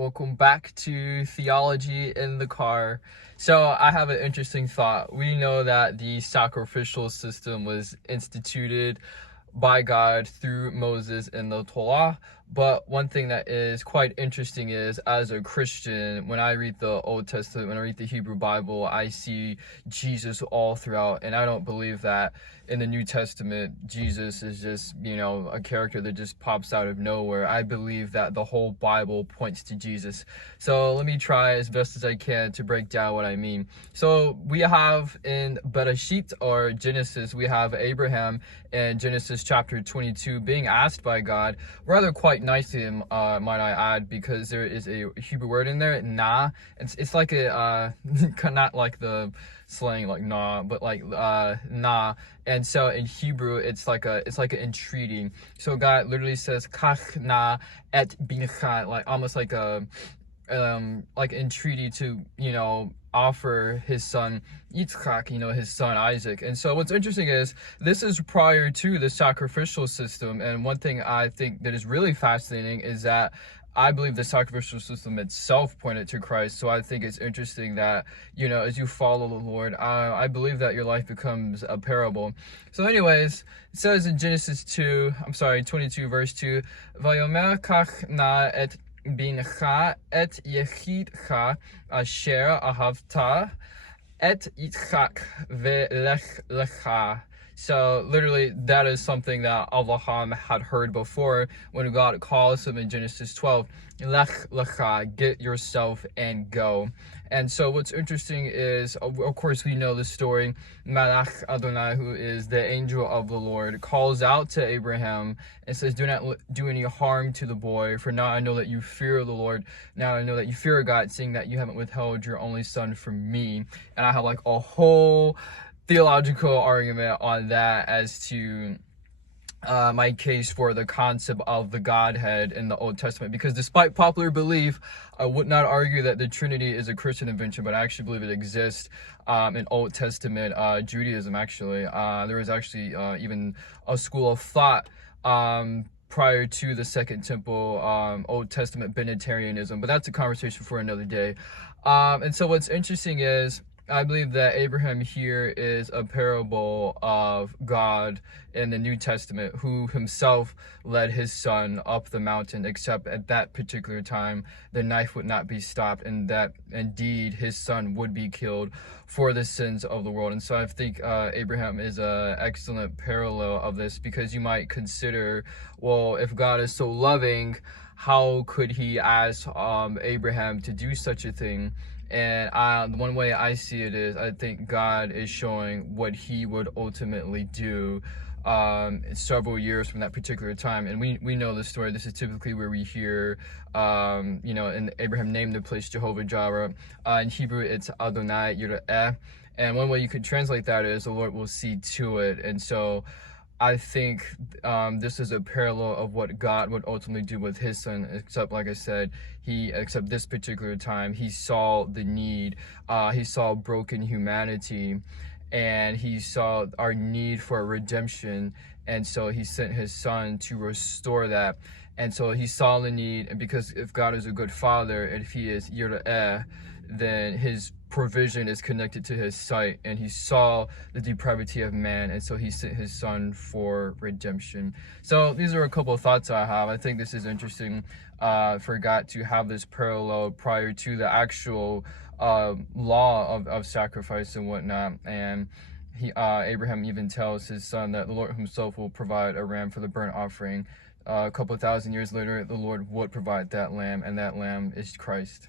Welcome back to Theology in the Car. So I have an interesting thought. We know that the sacrificial system was instituted by God through Moses in the Torah. But one thing that is quite interesting is, as a Christian, when I read the Old Testament, when I read the Hebrew Bible, I see Jesus all throughout. And I don't believe that in the New Testament, Jesus is just, a character that just pops out of nowhere. I believe that the whole Bible points to Jesus. So let me try as best as I can to break down what I mean. So we have in Bereshit, or Genesis, we have Abraham in Genesis chapter 22 being asked by God, rather quite nicely, might I add, because there is a Hebrew word in there, nah. It's like a, not like the slang like nah, but like nah. And so in Hebrew, it's like an entreaty. So God literally says kach na et bincha, like almost like a entreaty to, offer his son Yitzchak, his son Isaac. And so what's interesting is this is prior to the sacrificial system. And one thing I think that is really fascinating is that I believe the sacrificial system itself pointed to Christ. So I think it's interesting that, as you follow the Lord, I believe that your life becomes a parable. So anyways, it says in Genesis 22 verse 2, Vayomer kach na et bincha et yechidcha asher ahavta et Yitzchak ve'lech lecha. So literally, that is something that Abraham had heard before when God calls him in Genesis 12, Lech lecha, get yourself and go. And so what's interesting is, of course, we know the story. Malach Adonai, who is the angel of the Lord, calls out to Abraham and says, do not do any harm to the boy, for now I know that you fear the Lord. Now I know that you fear God, seeing that you haven't withheld your only son from me. And I have like a whole theological argument on that as to my case for the concept of the Godhead in the Old Testament, because despite popular belief, I would not argue that the Trinity is a Christian invention, but I actually believe it exists in Old Testament Judaism. Actually, there was actually even a school of thought prior to the Second Temple, Old Testament Benitarianism, but that's a conversation for another day. And so what's interesting is, I believe that Abraham here is a parable of God in the New Testament, who himself led his son up the mountain, except at that particular time, the knife would not be stopped, and that indeed his son would be killed for the sins of the world. And so I think Abraham is an excellent parallel of this, because you might consider, well, if God is so loving, how could he ask Abraham to do such a thing? And one way I see it is, I think God is showing what he would ultimately do several years from that particular time. And we know the story. This is typically where we hear, and Abraham named the place Jehovah Jireh. In Hebrew, it's Adonai Yireh. And one way you could translate that is, the Lord will see to it. And so I think this is a parallel of what God would ultimately do with his son, except, like I said, except this particular time, he saw the need, he saw broken humanity, and he saw our need for redemption, and so he sent his son to restore that. And so he saw the need, and because if God is a good father, and if he is Yireh, then his provision is connected to his sight, and he saw the depravity of man, and so he sent his son for redemption. So these are a couple of thoughts I have. I think this is interesting for God to have this parallel prior to the actual law of sacrifice and whatnot. And Abraham even tells his son that the Lord himself will provide a ram for the burnt offering. A couple of thousand years later, the Lord would provide that lamb, and that lamb is Christ.